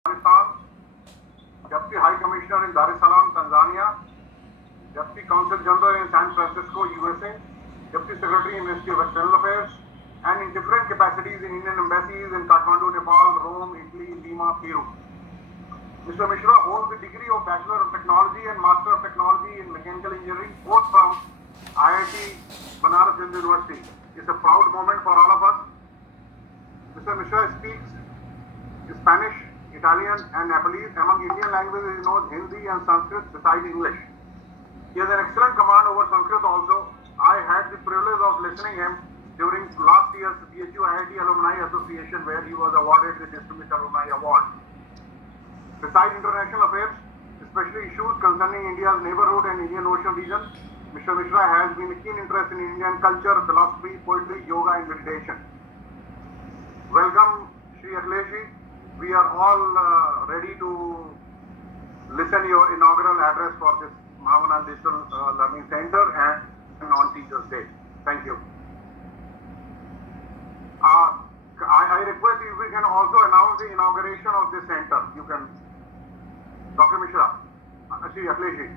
Afghanistan, Deputy High Commissioner in Dar es Salaam, Tanzania, Deputy Consul General in San Francisco, USA, Deputy Secretary in Ministry of External Affairs, and in different capacities in Indian embassies in Kathmandu, Nepal, Rome, Italy, Lima, Peru. Mr. Mishra holds the degree of Bachelor of Technology and Master of Technology in Mechanical Engineering, both from IIT Banaras Hindu University. It's a proud moment for all of us. Mr. Mishra speaks Spanish, Italian, and Nepalese. Among Indian languages, he knows Hindi and Sanskrit besides English. He has an excellent command over Sanskrit also. I had the privilege of listening him during last year's BHU IIT Alumni Association, where he was awarded the Distinguished Alumni Award. Besides international affairs, especially issues concerning India's neighborhood and Indian Ocean region, Mr. Mishra has been a keen interest in Indian culture, philosophy, poetry, yoga, and meditation. Welcome, Shri Akhilesh. We are all ready to listen your inaugural address for this Mahavana Digital Learning Center and on Teachers' Day. Thank you. I request if we can also announce the inauguration of this center. You can, Dr. Mishra, Shri Akhilesh.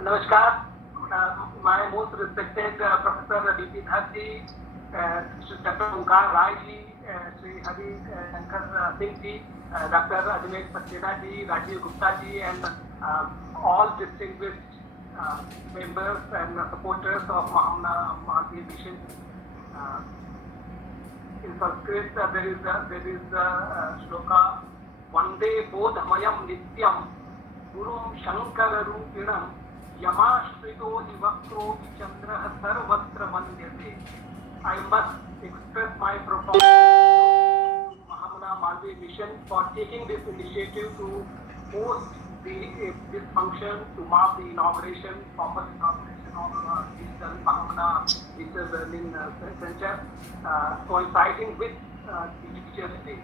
Namaskar. My most respected Professor D.P. Dharji, Dr. Omkar Rai ji, Sri Hari Shankar Singh ji, Dr. Ajmesh Saxena ji, Rajiv Gupta ji, and all distinguished members and supporters of Mahavana Mahalpi Mission. In Sanskrit, there is a shloka, Vande Bodhamayam Nityam Gurum Shankara Rupinam Yamashtrito Hivakro Vichandra Sarvatra Mandyate. I must express my profound gratitude to Mahavana Mahalpi Mission for taking this initiative to host this function to mark the formal inauguration of Digital Mahavana Digital Learning Center, coinciding with the Teachers' Day,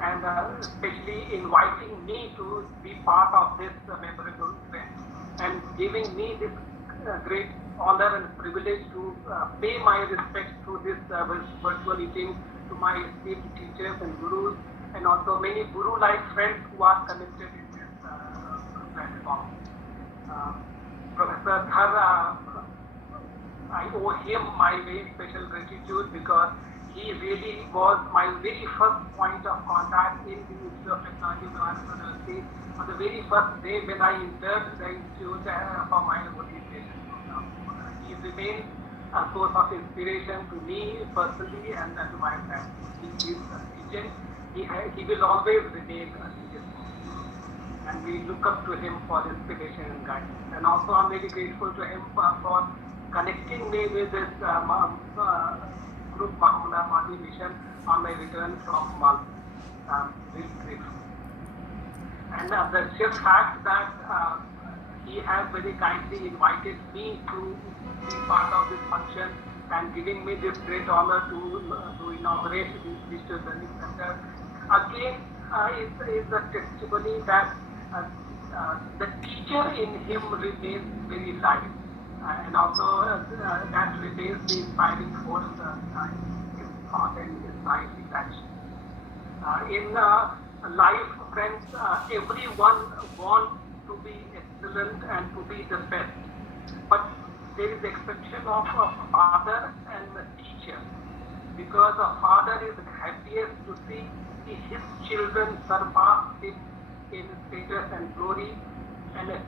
and especially inviting me to be part of this memorable event and giving me this great honor and privilege to pay my respects through this virtual meeting to my esteemed teachers and gurus, and also many guru-like friends who are connected in this platform. Professor Dhar, I owe him my very special gratitude because he really was my very first point of contact in the Institute of Technology, Banaras University, on the very first day when I entered the institute for my orientation. He remains a source of inspiration to me personally and to my family. He is a teacher. He will always remain a teacher. And we look up to him for inspiration and guidance. And also I'm very grateful to him for connecting me with this group Mahavana Mahalpi Mission on my return from Malta. I'm very grateful. And the sheer fact that he has very kindly invited me to be part of this function and giving me this great honor to inaugurate this Digital Learning Center again is a testimony that the teacher in him remains very live, and also that remains the inspiring force in his thought and his life action. In life, friends, everyone wants to be excellent and to be the best, but there is exception of a father and a teacher, because a father is happiest to see his children surpass him in status and glory, and a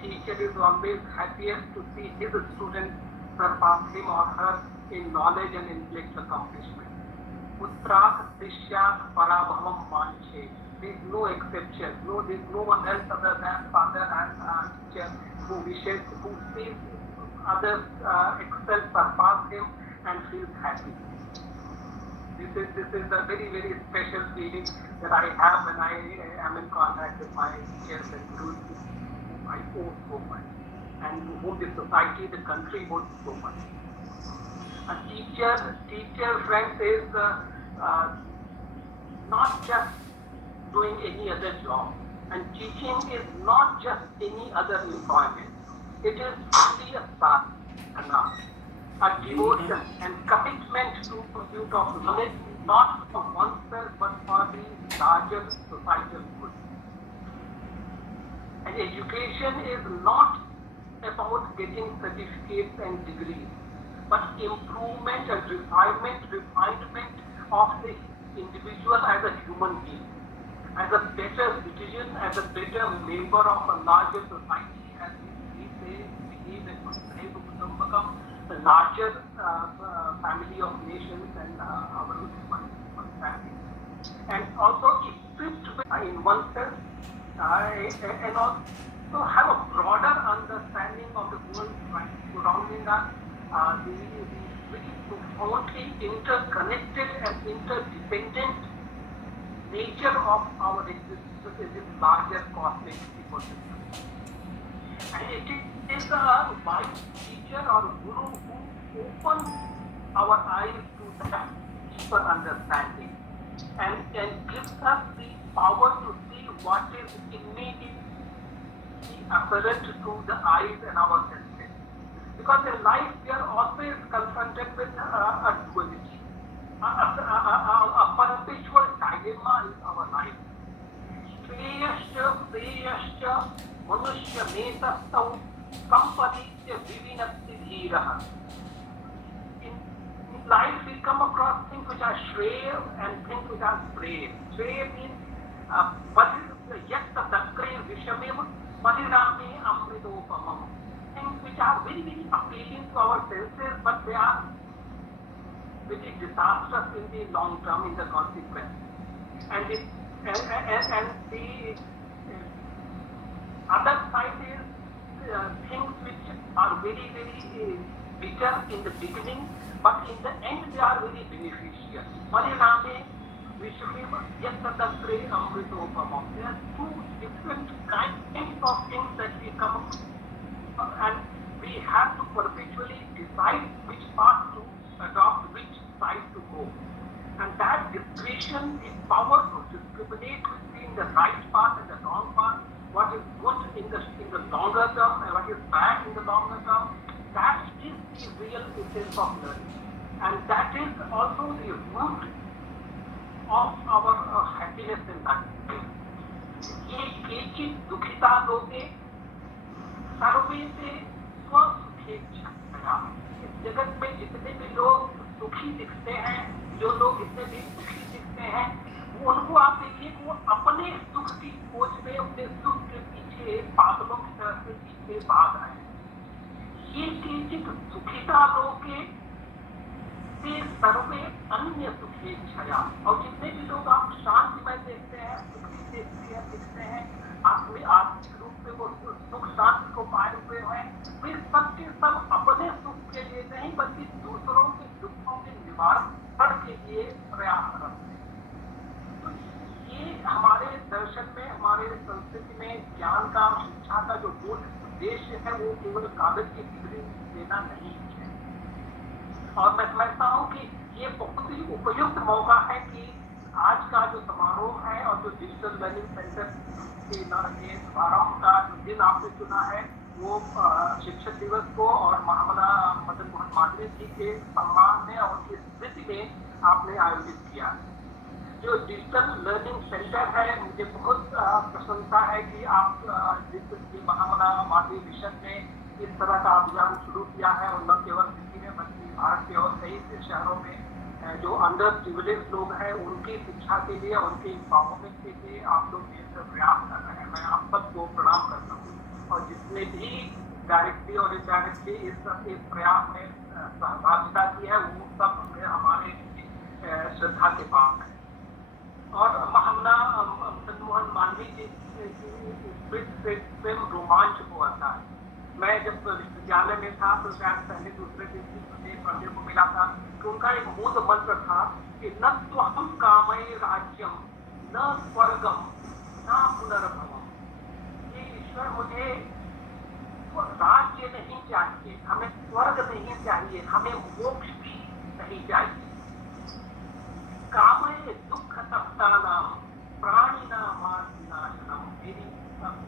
teacher is always happiest to see his students surpass him or her in knowledge and intellectual accomplishment. Putrat Sishyat Parabhavam Manche. There is no exception. There is no one else other than father and teacher who sees others excel, surpass him, and feels happy. This is a very, very special feeling that I have when I am in contact with my teachers and gurus whom I owe so much, and to whom the society, the country owes so much. A teacher, friends, is not just doing any other job, and teaching is not just any other employment. It is only a sadhana. a devotion and commitment to pursuit of knowledge, not for oneself but for the larger societal good. And education is not about getting certificates and degrees, but improvement and refinement of the individual as a human being, as a better citizen, as a better member of a larger society, as we say, believe in the larger family of nations and our one family. And also equipped in oneself and also have a broader understanding of the world surrounding us, which is profoundly interconnected and interdependent nature of our existence in this larger cosmic ecosystem. And it is a wise teacher or guru who opens our eyes to that deeper understanding and gives us the power to see what is immediately apparent to the eyes and our senses. Because in life we are always confronted with a duality. A perpetual dilemma is our life. Shreyascha, preyascha, manushya metastau, sampaditya vivinatti dhiraha. In life we come across things which are shreya and things which are preya. Shreya means yakta dakre vishameva pariname amritopamam. Things which are very, very appealing to our senses, but they are very disastrous in the long term, in the consequence. And the other side is things which are very, very bitter in the beginning, but in the end they are very beneficial. Pariname Vishwameva Yattadakre Amritopamam. There are two different kinds of things that we come across, and we have to perpetually decide which path to adopt, which side to go. And that discretion, the power to discriminate between the right path and the wrong path, what is good in the longer term and what is bad in the longer term, that is the real essence of learning. And that is also the root of our happiness in life. ये केचित् दुखिता लोके सर्वे से स्वसुखेच्छया. इस जगत में जितने भी लोग सुखी दिखते हैं, जो लोग जितने भी दुखी दिखते हैं, उनको आप देखिए कि वो अपने सुख की खोज में अपने सुख के पीछे पागलों की तरह से पीछे भाग रहे हैं. ये केचित् दुखिता लोके से सर्वे अन्य सुखेच्छया. और जितने भी लोग आप शांतिमय देखते हैं, सुखी दिखते हैं, आत्मिक रूप से वो सुख शांति को पाए हुए हैं, वे सबके सब अपने सुख के लिए नहीं बल्कि दूसरों के दुखों के निवारण के लिए प्रयासरत हैं. तो ये हमारे दर्शन में, हमारे संस्कृति में ज्ञान का, शिक्षा का जो मूल उद्देश्य है वो केवल कागज की डिग्री देना नहीं है. और मैं समझता हूँ कि ये बहुत ही उपयुक्त मौका है कि आज का जो समारोह है और जो डिजिटल लर्निंग सेंटर के शुभारंभ का जो दिन आपने चुना है, वो शिक्षक दिवस को और महामना मदन मोहन मालवीय जी के सम्मान में और उनकी स्मृति में आपने आयोजित किया. जो डिजिटल लर्निंग सेंटर है, मुझे बहुत प्रसन्नता है कि आप जिस महामना मालवीय मिशन में इस तरह का अभियान शुरू किया है, और न केवल दिल्ली में बल्कि भारत के और कई शहरों में जो अंडर प्रिविलेज लोग हैं उनकी शिक्षा के लिए, उनके इम्पावरमेंट के लिए आप लोग निरंतर प्रयास कर रहे हैं. मैं आप सबको प्रणाम करता हूँ, और जिसने भी डायरेक्टली और इनडायरेक्टली इस प्रयास में सहभागिता की है वो सब हमारे श्रद्धा के पास है. और महामना मदन मोहन मालवीय जी से स्वयं रोमांच हुआ था. मैं जब विश्वविद्यालय में था तो शायद पहले दूसरे दिन मुझे पढ़ने को मिला था कि उनका एक मूल मंत्र था कि न त्वहं कामये राज्यम न स्वर्गम न पुनर्भवम. ये ईश्वर मुझे राज्य नहीं चाहिए, हमें स्वर्ग नहीं चाहिए, हमें मोक्ष भी नहीं चाहिए. कामये दुख तप्तानाम प्राणिनाम विनाशनम. मेरी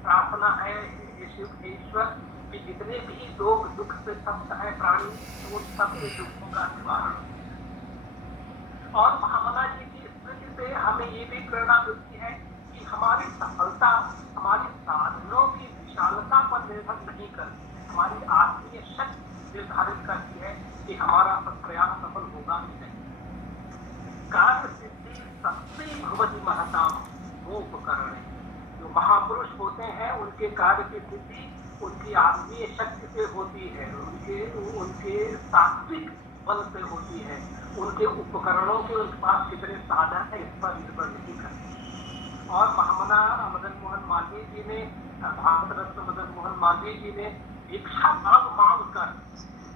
प्रार्थना है ईश्वर कि जितने भी लोग दुख से तप्त है प्राणी, उन सबके दुखों का निवारण। और महामना जी की स्मृति से हमें ये भी प्रेरणा मिलती है कि हमारी सफलता हमारी साधनों की विशालता पर निर्भर नहीं करती है, हमारी आत्मीय शक्ति निर्धारित करती है कि हमारा प्रयास सफल होगा कि नहीं। कार्य सिद्धि सबसे भगवती महताम वो उपकरण है। जो महापुरुष होते हैं उनके कार्य की सिद्धि उनकी आत्मीय शक्ति से होती है, उनके सात्विक बल से होती है। उनके उपकरणों के उनके पास कितने साधन है इस पर निर्भर नहीं करते। और महामना मदन मोहन मालवीय जी ने, भारत रत्न मदन मोहन मालवीय जी ने दीक्षा मांग कर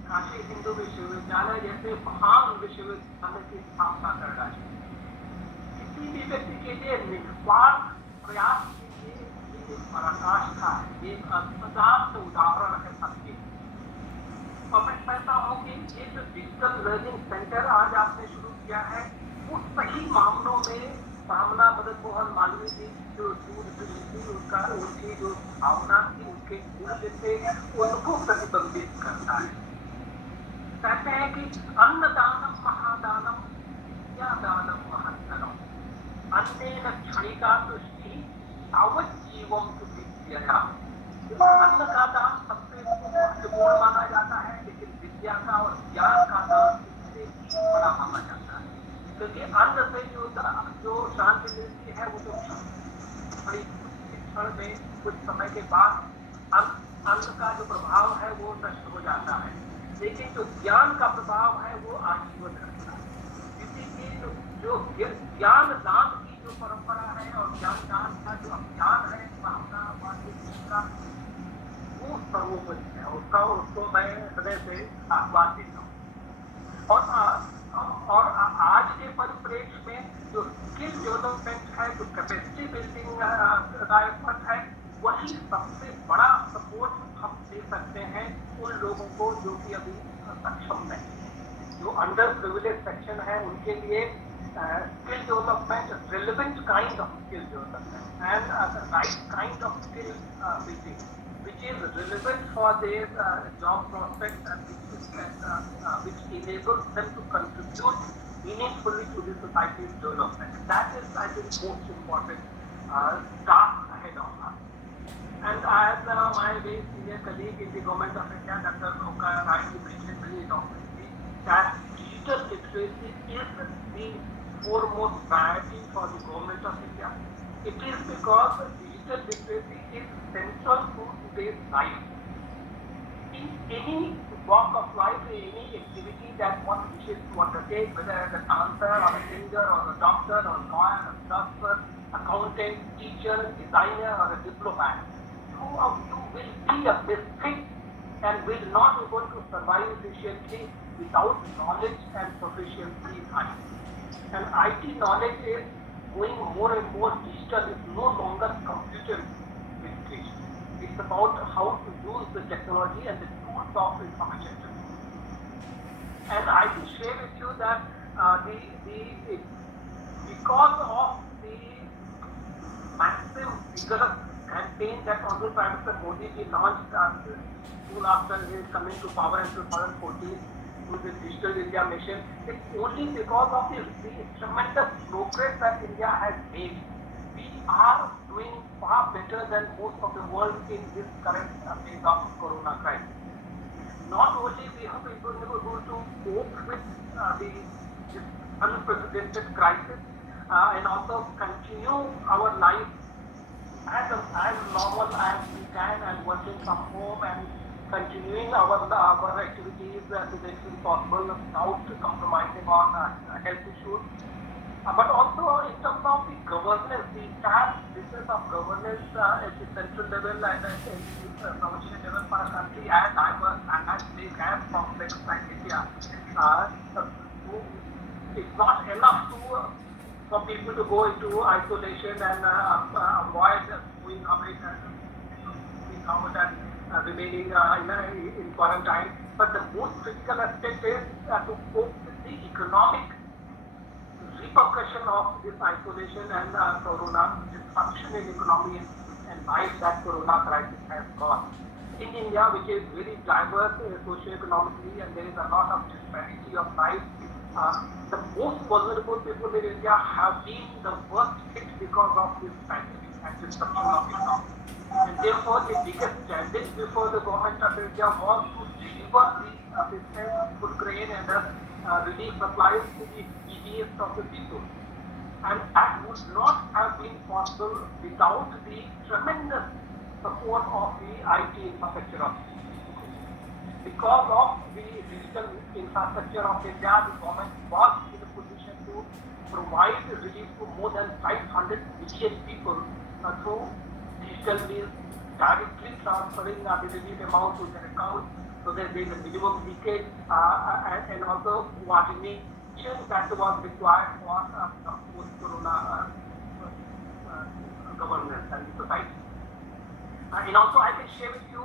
काशी हिंदू विश्वविद्यालय जैसे महान विश्वविद्यालय की स्थापना कर डाली। किसी भी व्यक्ति के लिए निस्वार्थ प्रयास के लिए पराकाष्ठा है, एक अद्भुत उदाहरण है सबके। और मैं कहता हूँ कि ये जो डिजिटल लर्निंग सेंटर आज आपने शुरू किया है, वो सही मामलों में भावना मदन मोहन मालवीय जी जो दूरदृष्टि उनकी जो भावना थी, उनके मूल्य थे, उनको प्रतिबंधित करता है। कहते हैं कि अन्नदानम महादानम विद्यादानम महत्तरम अन्नेन क्षणिका तुष्टि तावत् जीवम विद्या। अन्न का दान सबसे महत्वपूर्ण माना जाता है, लेकिन विद्या का और ज्ञान का दान सबसे बड़ा माना जाता है। क्योंकि अन्न से जो शांति मिलती है वो तो क्षण में कुछ समय के बाद अन्न का जो प्रभाव है वो नष्ट हो जाता है, लेकिन जो ज्ञान का प्रभाव है वो आजीवन रहता है। इसीलिए जो ज्ञान दान की जो परंपरा है और ज्ञान दान का जो अभियान है भावना का, वो सर्वोपरि है, उसको मैं हृदय से आह्वानित हूँ। और आज के परिप्रेक्ष्य में जो स्किल डेवलपमेंट है, जो कैपेसिटी बिल्डिंग का एफर्ट है, वही सबसे बड़ा सपोर्ट हम दे सकते हैं उन लोगों को जो कि अभी सक्षम नहीं है। जो अंडर प्रिविलेज सेक्शन है उनके लिए skill development, relevant kind of skill development and right kind of skill building which is relevant for their job prospects and which enables them to contribute meaningfully to the society's development. That is, I think, most important task ahead of us. And as my very senior colleague in the Government of India, Dr. Oka rightly mentioned very eloquently, that digital literacy is the foremost priority for the Government of India. It is because digital literacy is central to today's life. In any walk of life, in any activity that one wishes to undertake, whether as a dancer or a singer or a doctor or a lawyer, a philosopher, accountant, teacher, designer or a diplomat, who of you will be a misfit and will not be able to survive efficiently without knowledge and proficiency in IT. And IT knowledge is going more and more digital. It's no longer computer education. It's about how to use the technology and the tools of information technology. And I will share with you that because of the massive vigorous campaign that Honorable Prime Minister Modi ji launched soon after his coming to power in 2014 with the Digital India Mission, it's only because of the tremendous progress that India has made. We are doing far better than most of the world in this current phase of Corona crisis. Not only we have been able to cope with this unprecedented crisis and also continue our life as normal as we can and working from home and continuing our activities to the extent possible without compromising on health issues. But also in terms of the governance, the entire business of governance at the central level and at the provincial level for a country as diverse and as big and complex like India, it's not enough for people to go into isolation and avoid going out and remaining in quarantine. But the most critical aspect is to cope with the economic repercussion of this isolation and corona disruption in economy and life that corona crisis has caused. in India, which is very diverse socio-economically, and there is a lot of disparity of life. The most vulnerable people in India have been the worst hit because of this pandemic and disruption of economy. And therefore, the biggest challenge before the government of India was to deliver the assistance, food grain, and relief supplies to the neediest of the people. And that would not have been possible without the tremendous support of the IT infrastructure of India. Because of the digital infrastructure of India, the government was in a position to provide relief to more than 500 million people through digital means, directly transferring the relief amount to their account so that there is a minimum leakage and also coordination that was required for post-corona governance and society. And also I can share with you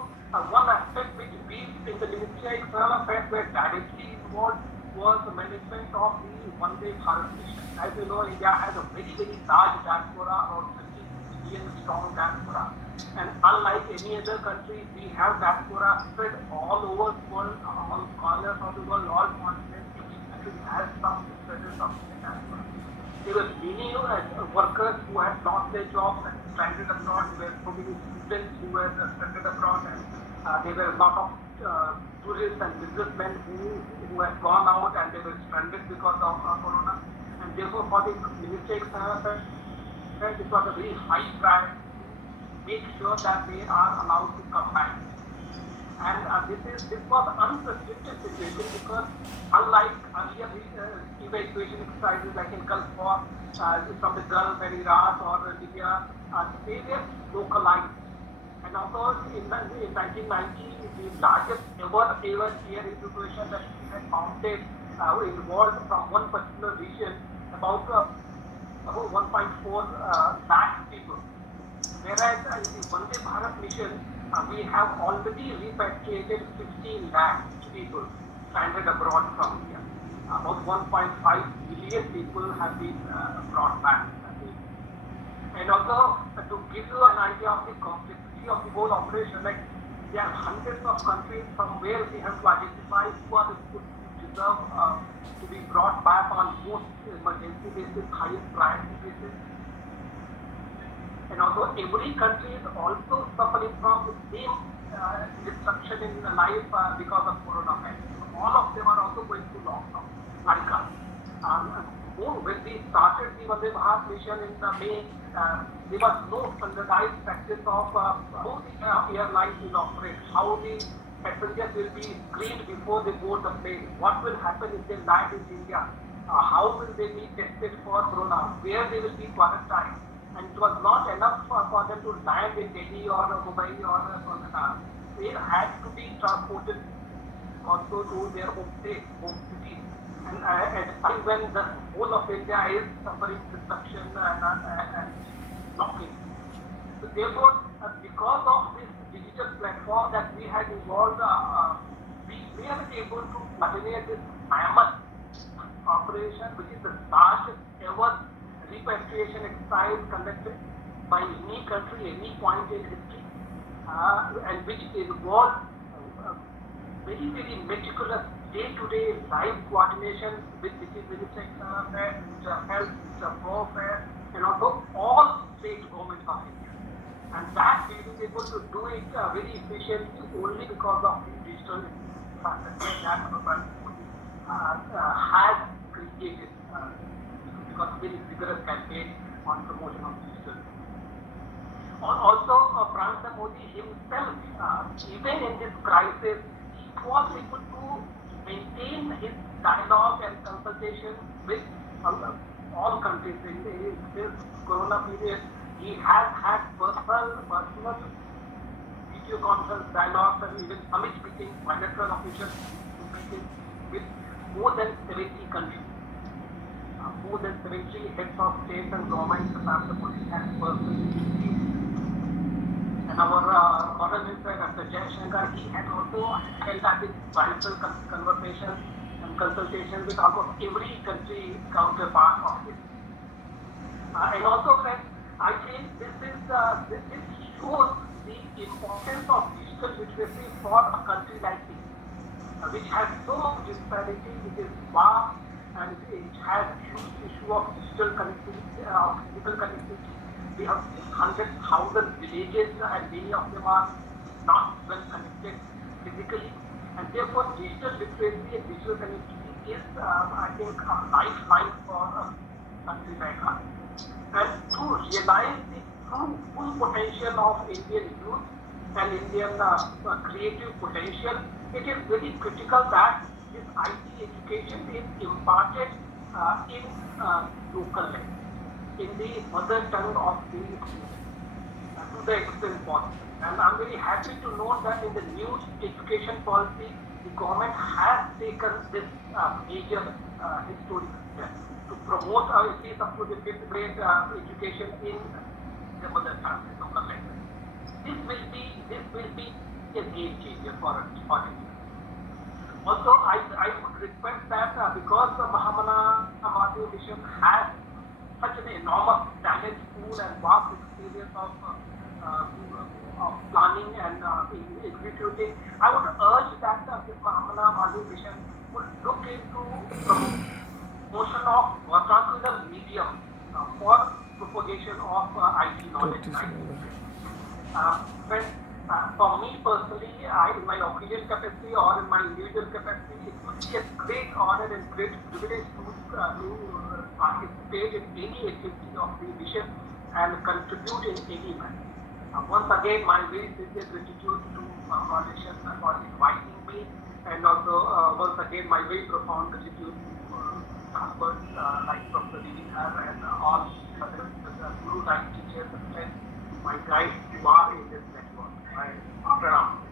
one aspect which we in the Ministry of External Affairs were directly involved was the management of the Vande Bharat mission. As you know, India has a very, very large diaspora, about 50 million strong diaspora. And unlike any other country, we have diaspora spread all over the world, all corners of the world, all continents. Each country has some presence of diaspora. There were many workers who had lost their jobs and stranded abroad. There were so many students who were stranded abroad, and there were a lot of tourists and businessmen who had gone out and they were stranded because of corona. And therefore, for the Ministry of External Affairs, it was a very high priority to make sure that they are allowed to come back. And this was an unprecedented situation because unlike earlier evacuation exercises like in Gulf War, from the Gulf and Iraq or Libya, they were localized. And also in 1990, the largest ever air evacuation that we had mounted involved from one particular region about 1.4 lakh people. Whereas in the Vande Bharat mission, we have already repatriated 15 lakh people stranded abroad from India. About 1.5 million people have been brought back. And also, to give you an idea of the complexity of the whole operation, like there are hundreds of countries from where we have to identify who are the people who deserve to be brought back on most emergency basis, highest priority basis. And also every country is also suffering from the same destruction in life because of coronavirus. All of them are also going through lockdown, like us. When we started the Vande Bharat mission in May, there was no standardized practice of how the airlines will operate, how the passengers will be screened before they board the plane, what will happen if they land in India, how will they be tested for corona, where they will be quarantined. And it was not enough for them to land in Delhi or Mumbai or Kolkata. They had to be transported also to their home state, home city. And at a time when the whole of India is suffering disruption and blocking. So therefore, because of this digital platform that we had involved, we were able to coordinate this mammoth operation, which is the largest ever repatriation exercise conducted by any country, any point in history, and which involved very, very meticulous day-to-day live coordination with the Ministry of External Affairs, Ministry of Health, Ministry of Home Affairs, and also all state governments of India. And that we were able to do it very efficiently only because of the digital infrastructure that government has created. Because very vigorous campaign on promotion of digital. Also, Prime Minister Modi himself, even in this crisis, he was able to maintain his dialogue and consultation with all countries. In this corona period, he has had personal video conference dialogues and even summit meetings, bilateral official meetings with more than 70 countries. More than 70 heads of state and government Prime Minister Modi has personally engaged. And our Foreign Minister Dr. Jaishankar, he had also held bilateral conversations and consultations with almost every country counterpart of his. And also, friends, I think this shows the importance of digital digital literacy for a country like India, which has so much disparity, it is vast, and it has a huge issue of digital connectivity, of physical connectivity. We have 100,000 villages, and many of them are not well connected physically, and therefore digital literacy and digital connectivity is, I think, a lifeline for a country like us. And to realize the full potential of Indian youth and Indian creative potential, it is very critical that this IT education is imparted in local language, in the mother tongue of the student, to the extent possible. And I'm very happy to note that in the new education policy, the government has taken this major historic step to promote at least up to the 5th grade education in the mother tongue, the local language. This will be a game changer for India. Also, I would request that because the Mahamana Madhya Mission has such an enormous talent pool and vast experience of planning and executing, I would urge that this Mahamana Madhya Mission would look into promotion of vernacular medium for propagation of IT knowledge. Friends, for me personally, in my official capacity or in my individual capacity, it would be a great honor and great privilege to participate in any activity of the mission and contribute in any manner. Once again, my very sincere gratitude to Foundation for inviting me, and also once again my very profound gratitude to experts like Dr. Divithar and all other guru-like teachers and my guides who are in this network. I pranam.